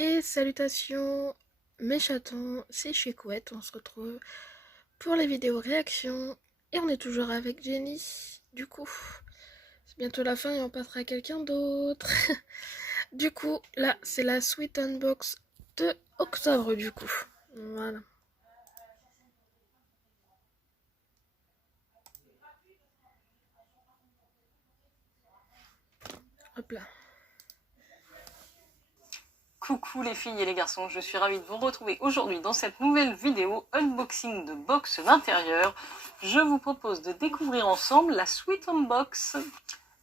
Et salutations mes chatons, c'est Chouette, on se retrouve pour les vidéos réactions et on est toujours avec Jenny. Du coup, c'est bientôt la fin et on passera à quelqu'un d'autre. Du coup, là, c'est la Sweet Unbox de octobre du coup. Voilà. Hop là. Coucou les filles et les garçons, je suis ravie de vous retrouver aujourd'hui dans cette nouvelle vidéo unboxing de box d'intérieur. Je vous propose de découvrir ensemble la Sweet Unbox.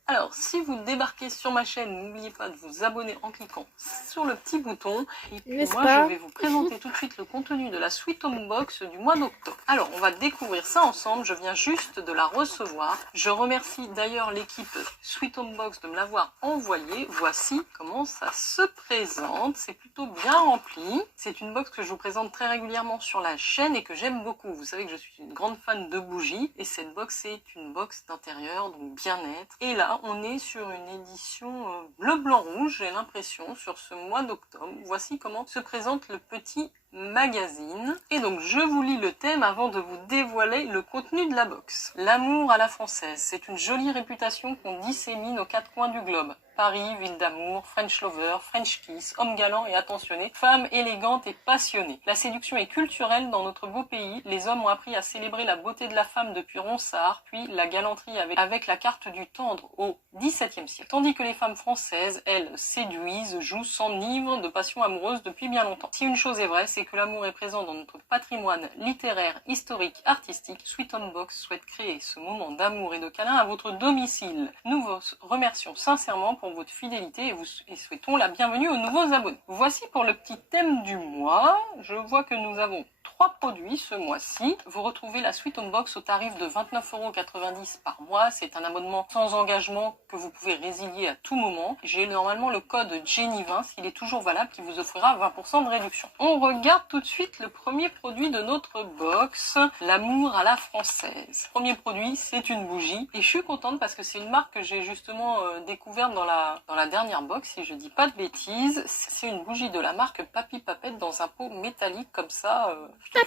Alors, si vous débarquez sur ma chaîne, n'oubliez pas de vous abonner en cliquant sur le petit bouton. Et puis je vais vous présenter tout de suite le contenu de la Sweet Unbox du mois d'octobre. Alors, on va découvrir ça ensemble. Je viens juste de la recevoir. Je remercie d'ailleurs l'équipe Sweet Unbox de me l'avoir envoyée. Voici comment ça se présente. C'est plutôt bien rempli. C'est une box que je vous présente très régulièrement sur la chaîne et que j'aime beaucoup. Vous savez que je suis une grande fan de bougies. Et cette box est une box d'intérieur, donc bien-être. Et là, on est sur une édition bleu, blanc, rouge, j'ai l'impression, sur ce mois d'octobre. Voici comment se présente le petit magazine. Et donc, je vous lis le thème avant de vous dévoiler le contenu de la box. L'amour à la française, c'est une jolie réputation qu'on dissémine aux quatre coins du globe. Paris, ville d'amour, French lover, French kiss, homme galant et attentionné, femme élégante et passionnée. La séduction est culturelle dans notre beau pays. Les hommes ont appris à célébrer la beauté de la femme depuis Ronsard, puis la galanterie avec la carte du tendre au XVIIe siècle. Tandis que les femmes françaises, elles, séduisent, jouent, s'enivrent de passion amoureuse depuis bien longtemps. Si une chose est vraie, c'est que l'amour est présent dans notre patrimoine littéraire, historique, artistique. Sweet Unbox souhaite créer ce moment d'amour et de câlin à votre domicile. Nous vous remercions sincèrement pour votre fidélité et souhaitons la bienvenue aux nouveaux abonnés. Voici pour le petit thème du mois. Je vois que nous avons 3 produits ce mois-ci. Vous retrouvez la Sweet Unbox au tarif de 29,90 € par mois. C'est un abonnement sans engagement que vous pouvez résilier à tout moment. J'ai normalement le code Jenny20, s'il est toujours valable, qui vous offrira 20% de réduction. On regarde tout de suite le premier produit de notre box, l'amour à la française. Premier produit, c'est une bougie. Et je suis contente parce que c'est une marque que j'ai justement découverte dans la dernière box, si je dis pas de bêtises. C'est une bougie de la marque Papy Papette dans un pot métallique comme ça.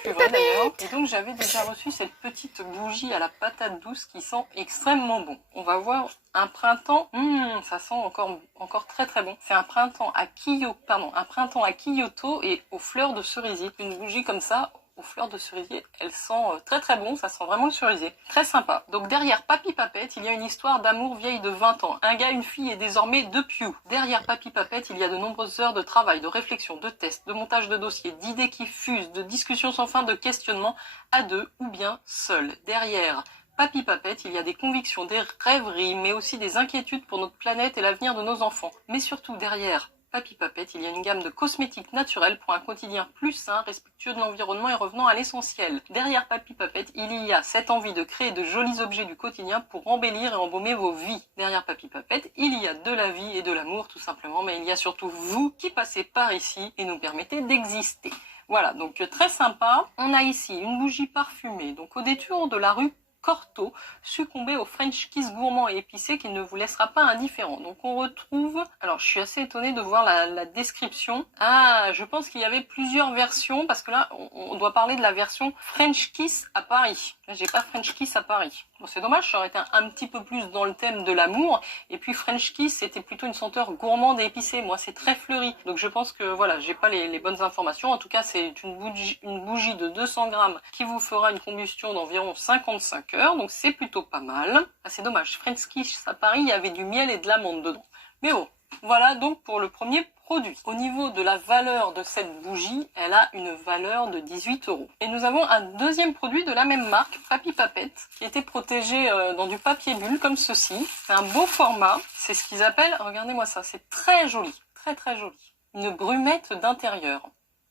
Et donc j'avais déjà reçu cette petite bougie à la patate douce qui sent extrêmement bon. On va voir un printemps, ça sent encore très très bon. C'est un printemps à Kyoto et aux fleurs de cerisier. Une bougie comme ça, aux fleurs de cerisier, elle sent très très bon, ça sent vraiment le cerisier. Très sympa. Donc derrière Papy Papette, il y a une histoire d'amour vieille de 20 ans. Un gars, une fille et désormais 2 Pew. Derrière Papy Papette, il y a de nombreuses heures de travail, de réflexion, de tests, de montage de dossiers, d'idées qui fusent, de discussions sans fin, de questionnements à deux ou bien seul. Derrière Papy Papette, il y a des convictions, des rêveries, mais aussi des inquiétudes pour notre planète et l'avenir de nos enfants. Mais surtout derrière Papy Papette, il y a une gamme de cosmétiques naturels pour un quotidien plus sain, respectueux de l'environnement et revenant à l'essentiel. Derrière Papy Papette, il y a cette envie de créer de jolis objets du quotidien pour embellir et embaumer vos vies. Derrière Papy Papette, il y a de la vie et de l'amour tout simplement, mais il y a surtout vous qui passez par ici et nous permettez d'exister. Voilà, donc très sympa. On a ici une bougie parfumée, donc au détour de la rue Corto, succombez au French kiss gourmand et épicé qui ne vous laissera pas indifférent. Donc on retrouve, alors je suis assez étonnée de voir la description. Ah, je pense qu'il y avait plusieurs versions parce que là on doit parler de la version French kiss à Paris. Là j'ai pas French kiss à Paris. Bon, c'est dommage, ça aurait été un petit peu plus dans le thème de l'amour. Et puis French kiss, c'était plutôt une senteur gourmande et épicée. Moi, c'est très fleuri. Donc je pense que voilà, j'ai pas les bonnes informations. En tout cas, c'est une bougie de 200 grammes qui vous fera une combustion d'environ 55 heures. Donc c'est plutôt pas mal. Ah, c'est dommage. French kiss à Paris, il y avait du miel et de l'amande dedans. Mais bon, voilà donc pour le premier produit. Au niveau de la valeur de cette bougie, elle a une valeur de 18 €. Et nous avons un deuxième produit de la même marque, Papy Papette, qui était protégé dans du papier bulle comme ceci. C'est un beau format. C'est ce qu'ils appellent, regardez-moi ça, c'est très joli, très très joli. Une brumette d'intérieur.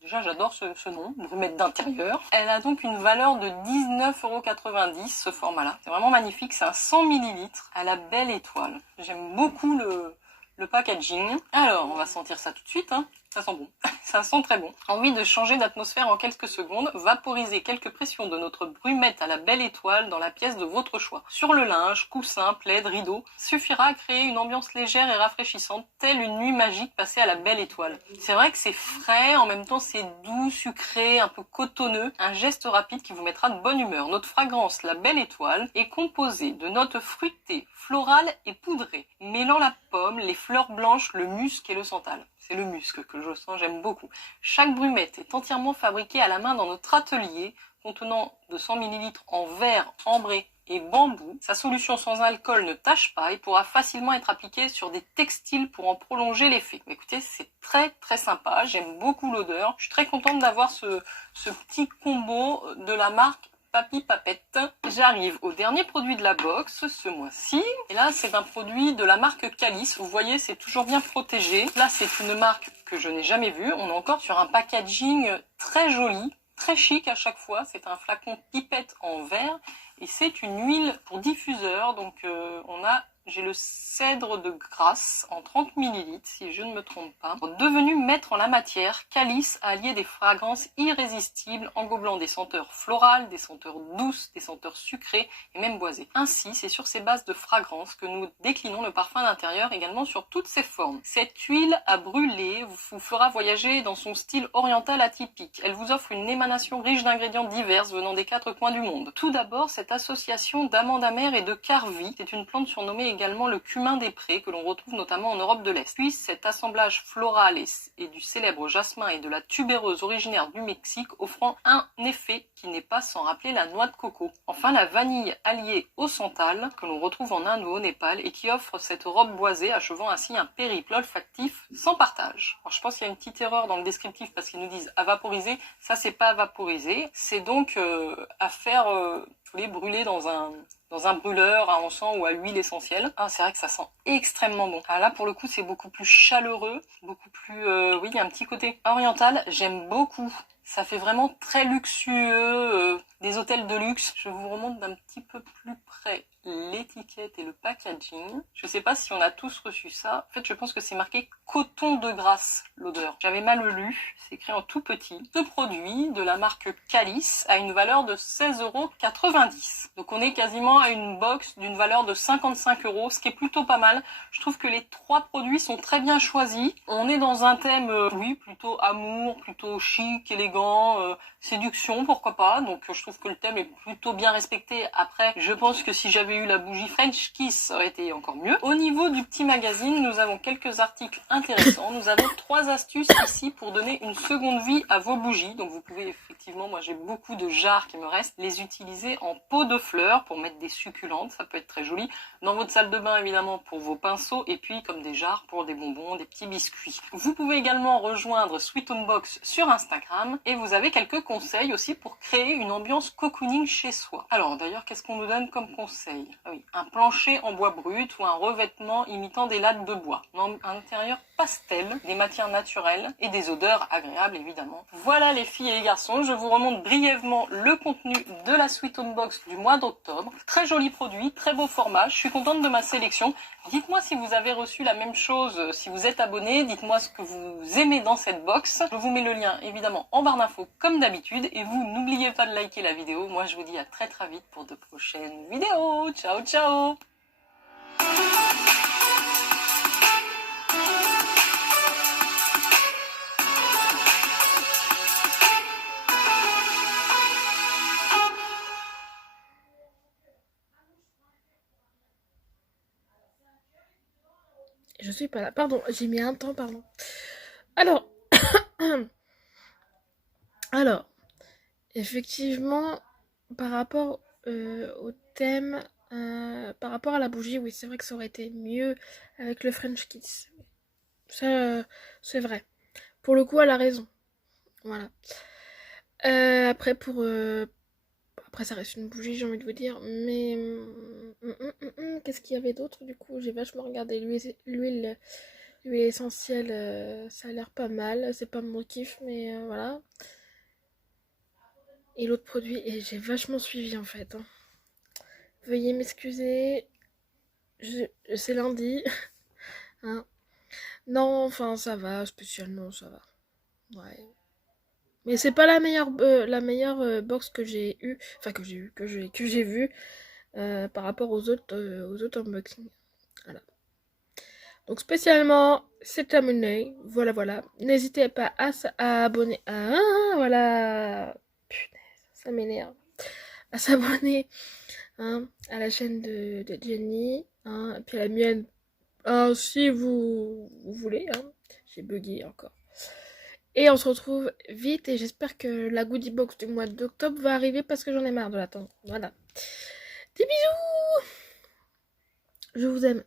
Déjà, j'adore ce nom, brumette d'intérieur. Elle a donc une valeur de 19,90 € ce format-là. C'est vraiment magnifique, c'est un 100 ml à la belle étoile. J'aime beaucoup le packaging. Alors, on va sentir ça tout de suite. Ça sent bon, ça sent très bon. Envie de changer d'atmosphère en quelques secondes, vaporisez quelques pressions de notre brumette à la belle étoile dans la pièce de votre choix. Sur le linge, coussin, plaid, rideau, suffira à créer une ambiance légère et rafraîchissante, telle une nuit magique passée à la belle étoile. C'est vrai que c'est frais, en même temps c'est doux, sucré, un peu cotonneux, un geste rapide qui vous mettra de bonne humeur. Notre fragrance, la belle étoile, est composée de notes fruitées, florales et poudrées, mêlant la pomme, les fleurs blanches, le musc et le santal. C'est le musc que je sens, j'aime beaucoup. Chaque brumette est entièrement fabriquée à la main dans notre atelier, contenant de 100 ml en verre, ambré et bambou. Sa solution sans alcool ne tâche pas et pourra facilement être appliquée sur des textiles pour en prolonger l'effet. Écoutez, c'est très très sympa, j'aime beaucoup l'odeur. Je suis très contente d'avoir ce petit combo de la marque Papy Papette. J'arrive au dernier produit de la box ce mois-ci. Et là, c'est un produit de la marque Calice. Vous voyez, c'est toujours bien protégé. Là, c'est une marque que je n'ai jamais vue. On est encore sur un packaging très joli, très chic à chaque fois. C'est un flacon pipette en verre. Et c'est une huile pour diffuseur. Donc, j'ai le cèdre de Grasse en 30 ml, si je ne me trompe pas. Devenu maître en la matière, Calice a allié des fragrances irrésistibles, engobant des senteurs florales, des senteurs douces, des senteurs sucrées et même boisées. Ainsi, c'est sur ces bases de fragrances que nous déclinons le parfum d'intérieur également sur toutes ses formes. Cette huile à brûler vous fera voyager dans son style oriental atypique. Elle vous offre une émanation riche d'ingrédients divers venant des 4 coins du monde. Tout d'abord, cette association d'amandes amères et de carvi, c'est une plante surnommée également le cumin des prés que l'on retrouve notamment en Europe de l'Est. Puis cet assemblage floral et du célèbre jasmin et de la tubéreuse originaire du Mexique offrant un effet qui n'est pas sans rappeler la noix de coco. Enfin la vanille alliée au santal que l'on retrouve en Inde ou au Népal et qui offre cette robe boisée achevant ainsi un périple olfactif sans partage. Alors je pense qu'il y a une petite erreur dans le descriptif parce qu'ils nous disent à vaporiser, ça c'est pas à vaporiser, c'est donc à faire brûler dans un brûleur à encens ou à huile essentielle. Ah, c'est vrai que ça sent extrêmement bon. Ah, là, pour le coup, c'est beaucoup plus chaleureux, beaucoup plus... oui, il y a un petit côté oriental. J'aime beaucoup. Ça fait vraiment très luxueux, des hôtels de luxe. Je vous remonte d'un petit peu plus près l'étiquette et le packaging. Je sais pas si on a tous reçu ça. En fait, je pense que c'est marqué coton de Grasse, l'odeur. J'avais mal lu, c'est écrit en tout petit. Ce produit de la marque Calice a une valeur de 16,90 €. Donc on est quasiment à une box d'une valeur de 55 €, ce qui est plutôt pas mal. Je trouve que les 3 produits sont très bien choisis. On est dans un thème, oui, plutôt amour, plutôt chic, élégant, séduction, pourquoi pas. Donc je trouve que le thème est plutôt bien respecté. Après, je pense que si j'avais eu la bougie French Kiss, ça aurait été encore mieux. Au niveau du petit magazine, nous avons quelques articles intéressants. Nous avons 3 astuces ici pour donner une seconde vie à vos bougies. Donc vous pouvez effectivement, moi j'ai beaucoup de jarres qui me restent, les utiliser en pot de fleurs pour mettre des succulentes, ça peut être très joli. Dans votre salle de bain évidemment pour vos pinceaux et puis comme des jarres pour des bonbons, des petits biscuits. Vous pouvez également rejoindre Sweet Home Box sur Instagram et vous avez quelques conseils aussi pour créer une ambiance cocooning chez soi. Alors d'ailleurs, qu'est-ce qu'on nous donne comme conseil? Ah oui, un plancher en bois brut ou un revêtement imitant des lattes de bois. Un intérieur pastel, des matières naturelles et des odeurs agréables évidemment. Voilà les filles et les garçons, je vous remonte brièvement le contenu de la Sweet Home Box du mois d'octobre. Très joli produit, très beau format, je suis contente de ma sélection. Dites-moi si vous avez reçu la même chose, si vous êtes abonné, dites-moi ce que vous aimez dans cette box. Je vous mets le lien évidemment en barre d'infos comme d'habitude et vous n'oubliez pas de liker la vidéo. Moi je vous dis à très très vite pour de prochaines vidéos. Ciao ciao. Je suis pas là. Pardon, j'ai mis un temps, pardon. Alors, alors, effectivement, par rapport au thème, par rapport à la bougie, oui, c'est vrai que ça aurait été mieux avec le French Kiss. Ça, c'est vrai. Pour le coup, elle a raison. Voilà. Après, après, ça reste une bougie, j'ai envie de vous dire. Mais qu'est-ce qu'il y avait d'autre du coup? J'ai vachement regardé l'huile essentielle, ça a l'air pas mal. C'est pas mon kiff, mais voilà. Et l'autre produit, et j'ai vachement suivi en fait. Hein. Veuillez m'excuser, c'est lundi. Hein. Non, enfin ça va, spécialement ça va. Ouais. Mais c'est pas la meilleure box que j'ai eue, enfin que j'ai vue par rapport aux autres unboxings. Voilà. Donc spécialement, c'est terminé. Voilà, voilà. N'hésitez pas à abonner. Voilà. Putain, ça m'énerve. À s'abonner à la chaîne de Jenny, et puis à la mienne, si vous voulez. J'ai bugué encore. Et on se retrouve vite et j'espère que la goodie box du mois d'octobre va arriver parce que j'en ai marre de l'attendre. Voilà. Des bisous. Je vous aime.